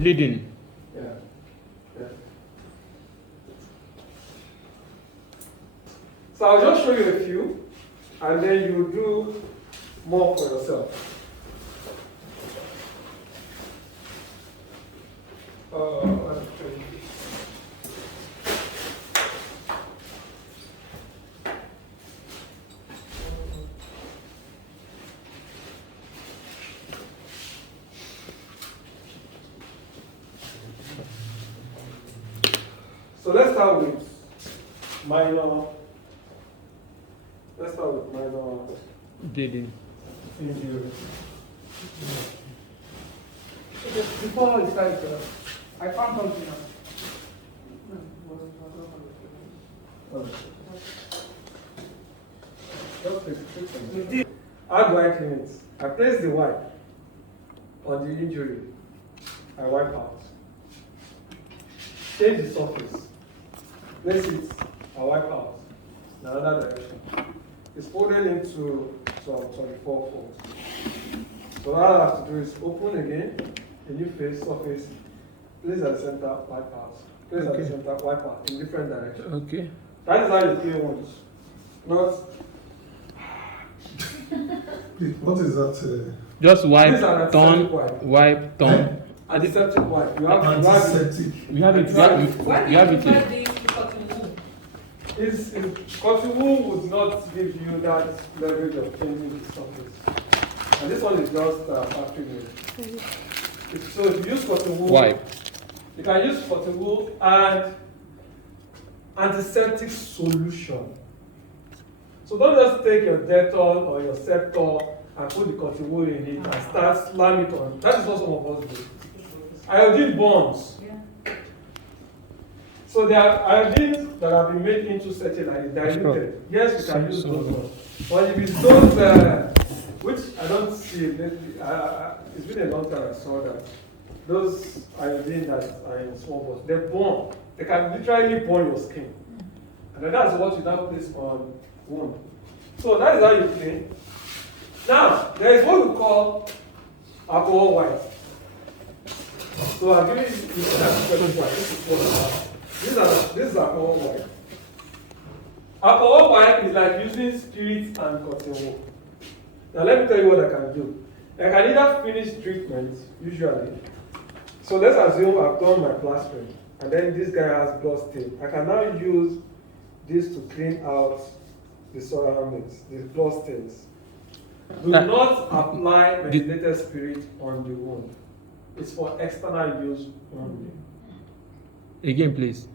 Bleeding. Yeah. Yeah. So I'll just show you a few, and then you do more for yourself. I'll show you. So let's start with minor. Let's start with minor Bleeding. injury. Before we start, I found something else. How do I clean it? I place the wipe on the injury. I wipe out. Change the surface. Place it. I wipe out. In another direction. It's folded into some 24 folds. So all I have to do is open again, a new face, surface, place at the center, wipe out. Place at the center, wipe out in different directions. Okay. That is how you clean wounds. Not What is that? Just wipe, These are turn, antiseptic wipe. wipe, turn. antiseptic wipe. You have Antiseptic. We have it. Why We do have you it prefer here. this to cotton wool? Cotton wool would not give you that leverage of changing the surface. And this one is just factory made. So if you use cotton wool, Wipe. you can use cotton wool and antiseptic solution. So don't just take your Dettol or your Septol and put the cotton wool in it and start slamming it on. That is what some of us do. Iodine bonds. Yeah. So there are iodines that have been made into certain and diluted. Yes, you can use those ones. But if it's those, which I don't see lately, it's been a long time I saw that. Those iodine that are in small bottles, they burn. They can literally burn your skin. And then that's what you now place on wound. So that is how you clean. Now, there is what we call alcohol white. So I'll give you this white. This is what this is alcohol white. Alcohol white is like using spirit and cotton wool. Now let me tell you what I can do. I can either finish treatment, usually. So let's assume I've done my plastering, and then this guy has blood stain. I can now use this to clean out the surroundings, the blood stains. Do not apply methylated spirit on the wound. It's for external use only. Again, please.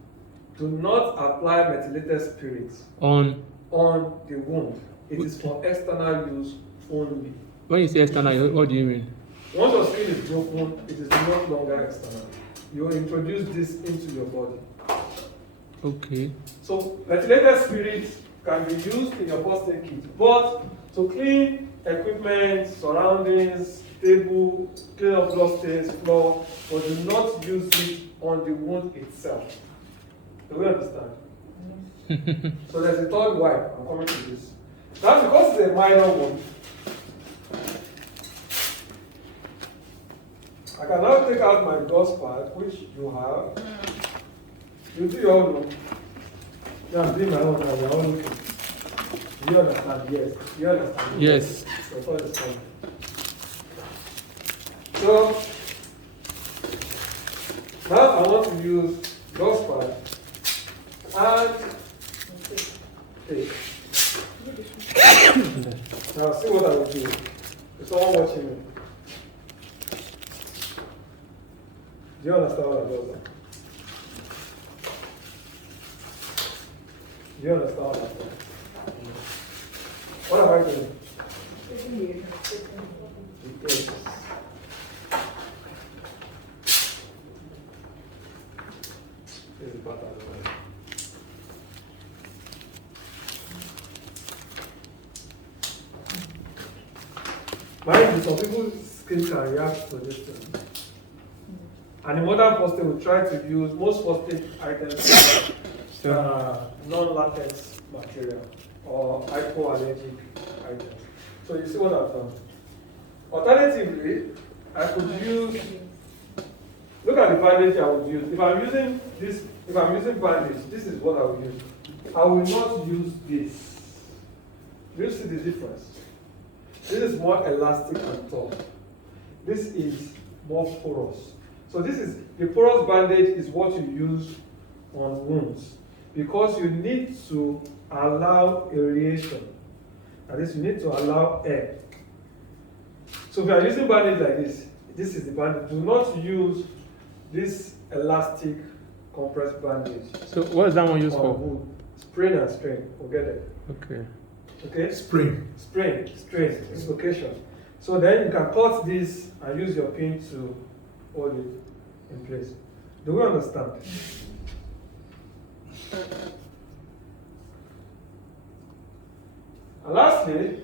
Do not apply methylated spirit On. on the wound. It is for external use only. When you say external, what do you mean? Once your skin is broken, it is no longer external. You introduce this into your body. Okay. So methylated spirit can be used in your first aid kit, but to clean equipment, surroundings, table, clean up blood stains, floor, but do not use it on the wound itself. Do we understand? So there's a third wipe. I'm coming to this. Now because it's a minor wound, I can now take out my gauze pad, which you have. You do your own. Yeah, I'm doing my own now. You're all looking. Do you understand? Yes. Do you understand? Yes. That's what it's called. So now I want to use gauze pad and tape. Now see what I will do. Is someone watching me? Do you understand what I do? Do you understand what I do? What am I doing? Yes. This is part of the way. Mind you, some people's skin can react to this thing. And in modern first aid, we try to use most first aid items non-latex material or hypoallergic items. So you see what I've done. Alternatively, I could use Look at the bandage I would use. If I'm using bandage, this is what I will use. I will not use this. Do you see the difference? This is more elastic and tough. This is more porous. So the porous bandage is what you use on wounds because you need to allow aeration. That is, you need to allow air. So if you are using bandage like this is the bandage. Do not use this elastic compressed bandage. So what is that one used for? Wound. Sprain and strain. Forget it. Okay. Okay? Spring. Strain, dislocation. So then you can cut this and use your pin to hold it in place. Do we understand? And lastly,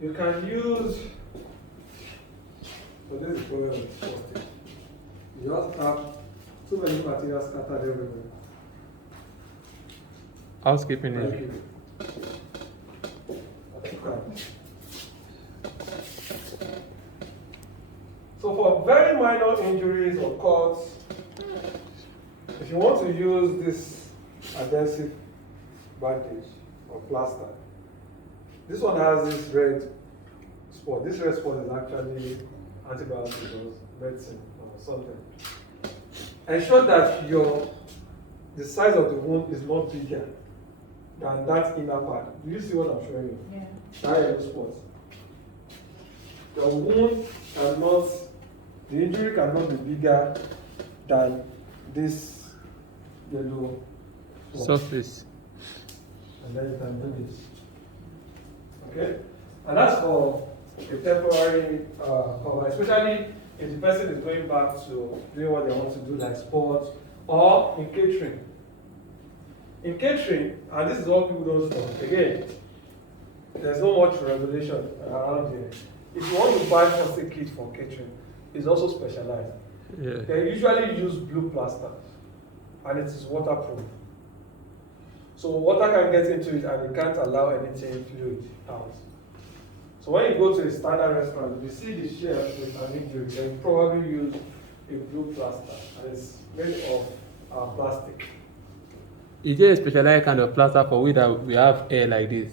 you can use, so this is the problem with sporting. You just have too many materials scattered everywhere. Housekeeping Thank is. you. Okay. So for very minor injuries or cuts, if you want to use this adhesive bandage or plaster, this one has this red spot. This red spot is actually antibiotics or medicine or something. Ensure that the size of the wound is not bigger than that inner part. Do you see what I'm showing you? Yeah. That yellow spot. The wound cannot, the injury cannot be bigger than this yellow spot. Surface. And then you can do this. Okay? And that's for a temporary cover, especially if the person is going back to doing what they want to do, like sports or in catering. In catering, and this is what people don't know, again, there's not much regulation around here. If you want to buy first aid kit for catering, it's also specialized. Yeah. They usually use blue plaster, and it is waterproof. So water can get into it and you can't allow anything fluid out. So when you go to a standard restaurant, you see the chef with an injury, they probably use a blue plaster, and it's made of plastic. Is there a specialized kind of plaster for we have hair like this?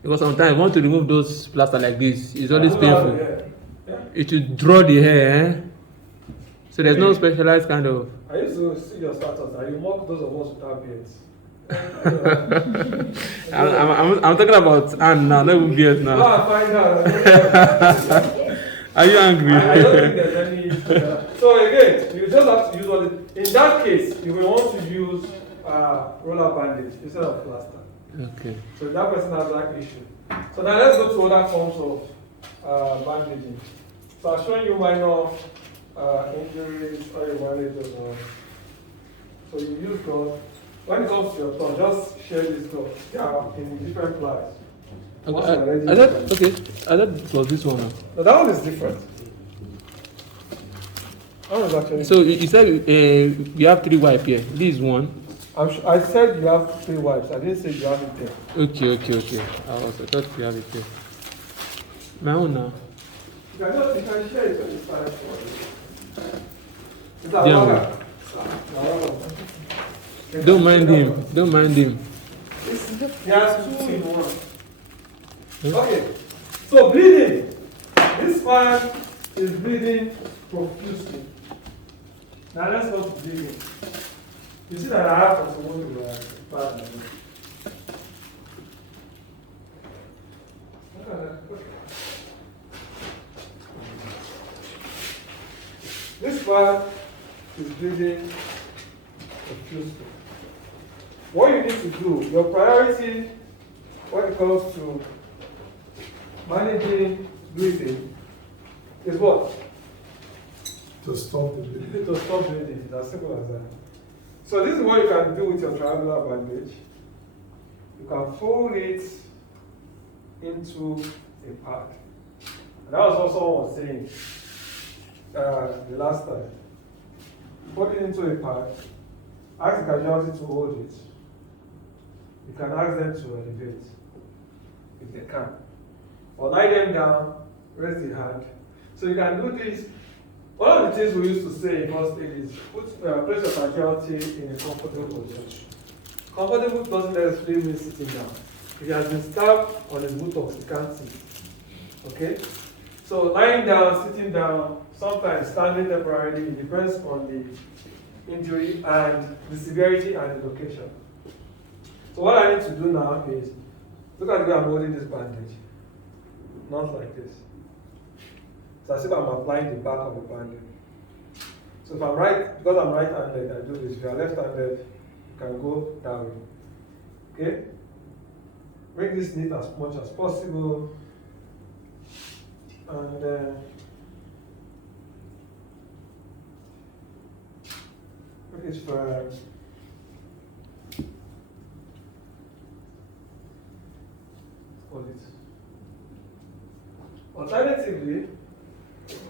Because sometimes you want to remove those plaster like this, it's always painful. Yeah. It should draw the hair, eh? So there's no specialized kind of. I used to see your status, and you mock those of us without beards. I'm talking about hand now, not even beard Go now. and find out. Are you angry? I don't think there's any issue there. So again, you just have to use what in that case, you will want to use roller bandage instead of plaster. Okay. So that person has that issue. So now let's go to other forms of bandaging. So I've shown you minor injuries, how you manage those. So you use gloves. When it comes to your tongue, just share this glove. They are in different plies. I thought it was this one. Now. So that one is different. That one is actually. So you said we have 3 wipe here. This is one. I said you have 3 wipes. I didn't say you have it there. Okay. I thought you have it here. My own now. You can share it on the side. Is that Yeah, water? Don't mind him. Don't mind him. There are 2 in 1. Okay. So bleeding. This man is bleeding profusely. Now let's go to bleeding. You see that I have for someone to bad. This man is bleeding profusely. What you need to do, your priority when it comes to managing bleeding is what? To stop the bleeding. To stop bleeding. It's as simple as that. So this is what you can do with your triangular bandage. You can fold it into a pad. And that was what someone was saying the last time. Put it into a pad. Ask the casualty to hold it. You can ask them to elevate if they can. Or lie them down, raise the hand. So you can do this One of the things we used to say in first aid is place your casualty in a comfortable position. Comfortable doesn't necessarily mean sitting down. If he has been stabbed on his buttocks, he can't sit. Okay? So lying down, sitting down, sometimes standing temporarily, it depends on the injury and the severity and the location. So what I need to do now is, look at the way I'm holding this bandage. Not like this. So as if I'm applying the back of the bandage. So if I'm because I'm right-handed, I do this. If you are left-handed, you can go that way. Okay? Make this neat as much as possible. And make it firm. Hold it. Alternatively,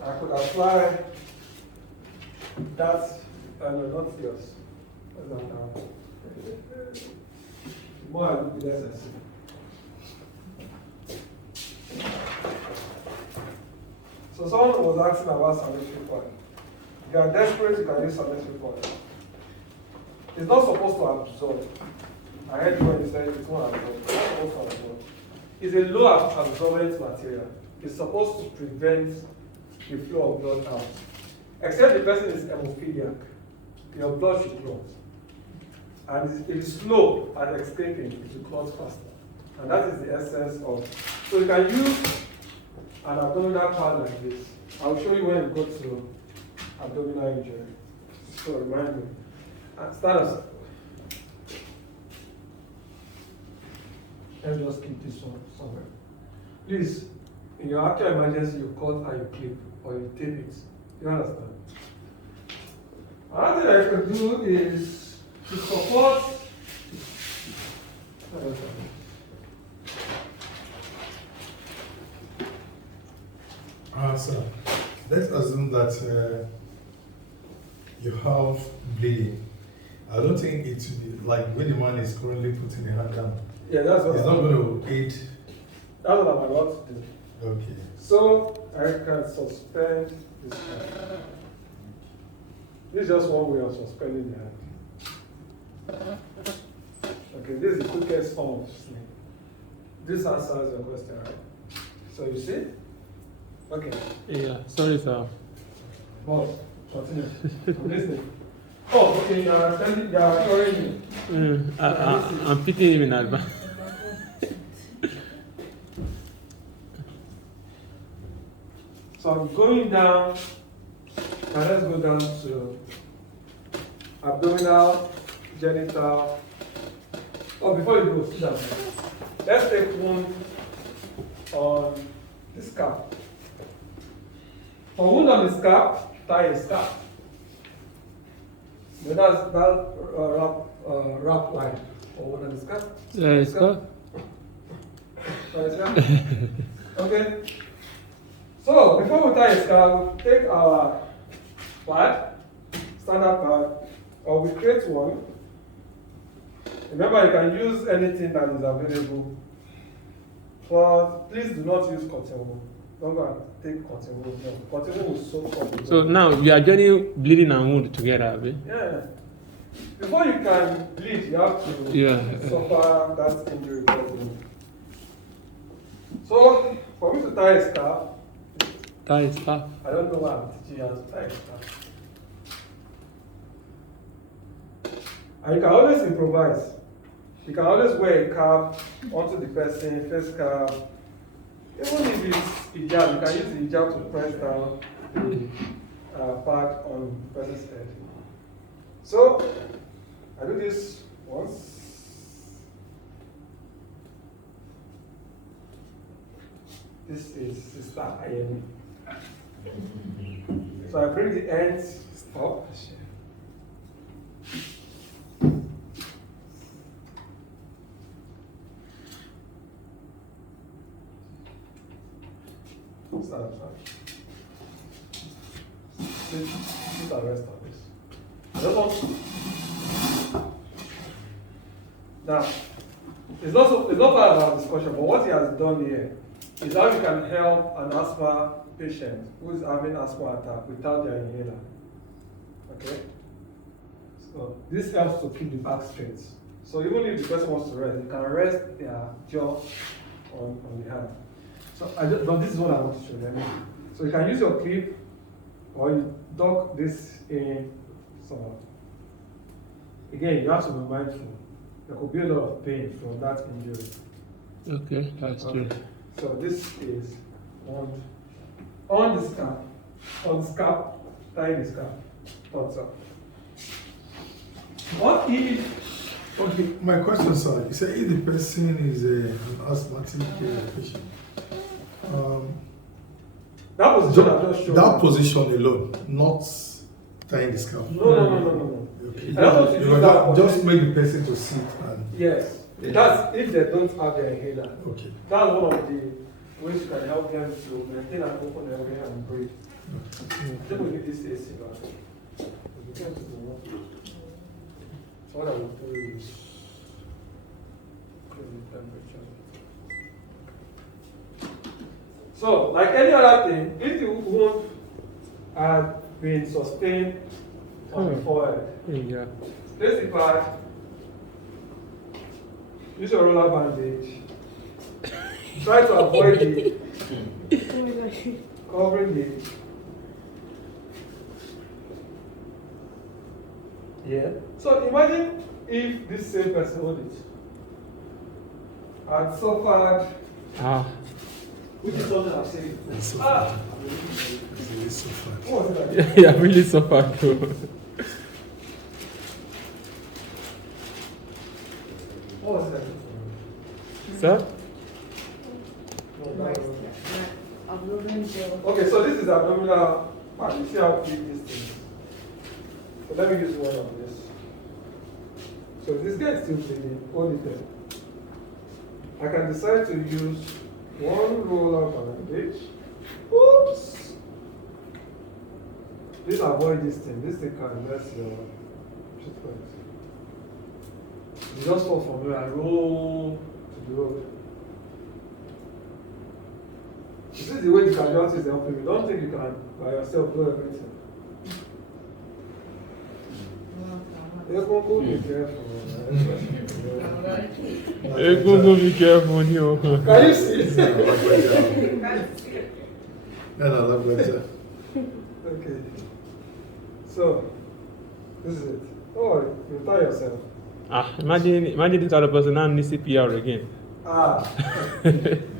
I could apply that, no, not yours. The more I do, the less I see. So someone was asking about salutary point. If you are desperate, you can use salutary point. It's not supposed to absorb. I heard you when you said it's not absorb. It's not supposed to absorb. It's a low absorbent material. It's supposed to prevent the flow of blood out. Except the person is hemophiliac, your blood should clot. And if it's slow at escaping, it will clot faster. And that is the essence of. So you can use an abdominal pad like this. I'll show you when you go to abdominal injury. So remind me. And start us. Let me just keep this one somewhere. Please, in your actual emergency, you cut and you clip or you tape it. You understand? Another thing I can do is to support. So let's assume that you have bleeding. I don't think it should be like when the man is currently putting the hand down. Yeah, that's what it's not going to aid. That's what I'm about to do. Okay. So I can suspend this hand. This is just one way of suspending the hand. Okay, this is the quickest form of sling. This answers your question, right? So you see? Okay. Yeah, sorry, sir. Boss, continue. I'm listening. Oh, okay, you are hearing me. I'm picking him in advance. So I'm going down, and let's go down to abdominal, genital. Oh, before you go, sit down. Let's take one on the scalp. For wound on the scalp, tie a scarf. But that's that wrap line for wound on the scalp. Yeah, scarf. Okay. So before we tie a scarf, we take our pad, standard pad, or we create one. Remember, you can use anything that is available. But please do not use cotton wool. Don't go and take cotton wool. No. Cotton wool will soak up. So now you are joining bleeding and wound together, abi? Yeah. Before you can bleed, you have to suffer that injury problem. So for me to tie a scarf, tie a scarf. I don't know why I'm teaching you how to tie a scarf. And you can always improvise. You can always wear a cap onto the person, face cap. Even if it's hijab, you can use the hijab to press down the pad on the person's head. So, I do this once. This is Sister Ayemi. So I bring the ends up. Stand up, sit and rest on this. I just want to. Now, it's not part of our discussion, but what he has done here is how you can help an asthma patient who is having asthma attack without their inhaler. Okay? So this helps to keep the back straight. So even if the person wants to rest, they can rest their jaw on the hand. So but this is what I want to show them. So you can use your clip or you dock this in somehow. Again, you have to be mindful. There could be a lot of pain from that injury. Okay, that's true. So this is on the scalp. On the scalp, tie the scalp. Thumbs up. What if? Okay, my question, sir. You say if the person is an asthmatic patient, That position I just showed. that position alone, not tying the scalp. No. Okay. I don't want to use that Just position. make the person to sit and. Yes. That's if they don't have their inhaler. Okay. That's one of the ways you can help them to maintain an open area and breathe. I think we need this AC now. So what I will do is increase the temperature. So, like any other thing, if the wound had been sustained on the forehead, Yeah. place the pad, use your roller bandage, try to avoid the covering the. Yeah. So imagine if this same person hold it had suffered, which is something I've said. Really suffered. What was it like? Yeah, really suffered too. What was it like? Sir? No, that was- Okay, so this is abdominal part. You see how big this thing is. So let me use one of this. So this guy is still bleeding. Hold it there. I can decide to use one roller bandage. Oops. Please avoid this thing. This thing can mess your treatment. You just fall from where I roll to the road. This is the way the casualty is helping you. Don't think you can by yourself do everything. Be careful. Go be careful, yo. Can you see it? No, that's better. Okay. So, this is it. Oh, you tie yourself. Imagine this other person now needs CPR again.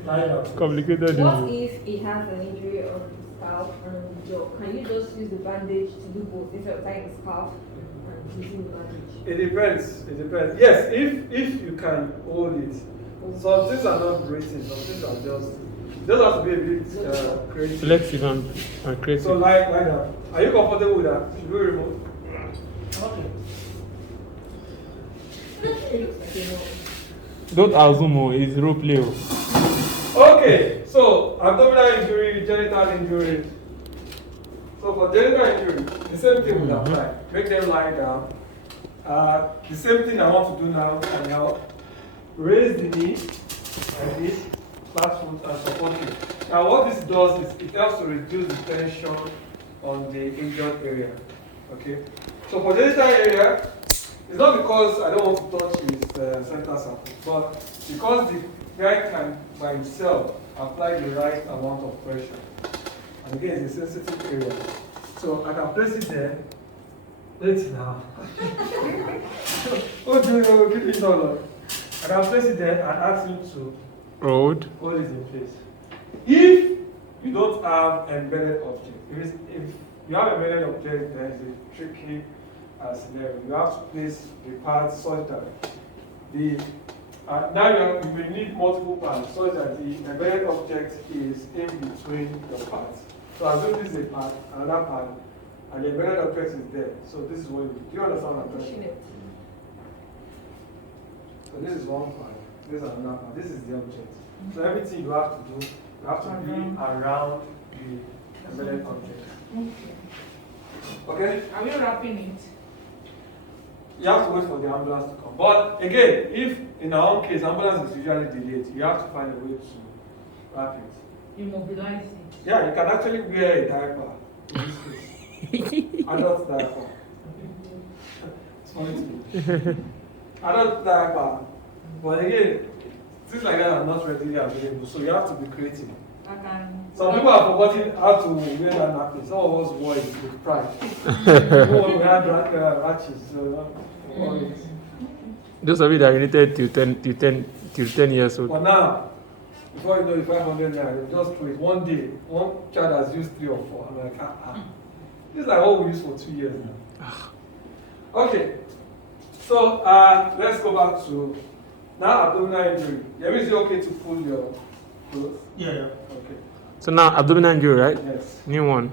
Tie up. Complicated. What if he has an injury on the scalp and the jaw? Can you just use the bandage to do both instead of tying the scalp and using the bandage? It depends. It depends. Yes, if you can hold it. Some things are not breathing. Some things are just have to be a bit creative. Flexible and creative. So like that. Are you comfortable with that? Should we remove? Okay. Don't assume it's role play. Okay, so abdominal injury, genital injury. So for genital injury, the same thing would apply. Make them lie down. The same thing I want to do now can help. Raise the knee like this, flat foot and support it. Now what this does is it helps to reduce the tension on the injured area. Okay? So for genital area, it's not because I don't want to touch his center circle, but because the guy can by himself apply the right amount of pressure. And again, it's a sensitive area. So I can place it there. Let's now. Oh, no, give it all. I can place it there and ask him to Hold. hold it in place. If you don't have embedded object, if you have embedded object, then it's a tricky scenario. You have to place the parts such that now you will need multiple parts such that the embedded object is in between your parts. So assume this is a part, another part, and the embedded object is there. So this is what you do. You understand what I'm talking about? So this is one part, this is another part, this is the object. So everything you have to do, you have to be around the embedded object. Okay? Are we wrapping it? You have to wait for the ambulance to come. But again, if in our own case, ambulance is usually delayed, you have to find a way to wrap it. Immobilize it. Yeah, you can actually wear a diaper in this case. Adult diaper. It's funny to me. Adult diaper. But again, things like that are not readily available, so you have to be creative. I can. Some people have forgotten how to wear that napkin. Some of us wore it with pride. People we had ratchets, so wore it. Those of you that are related till 10 years old. But now, before you know the 500 naira, you just throw it. One day, one child has used 3 or 4. I'm like, this is like what we used for 2 years now. Okay, so let's go back to now abdominal injury. Is it okay to pull your clothes? Yeah. Okay. So now abdominal injury, right? Yes. New one.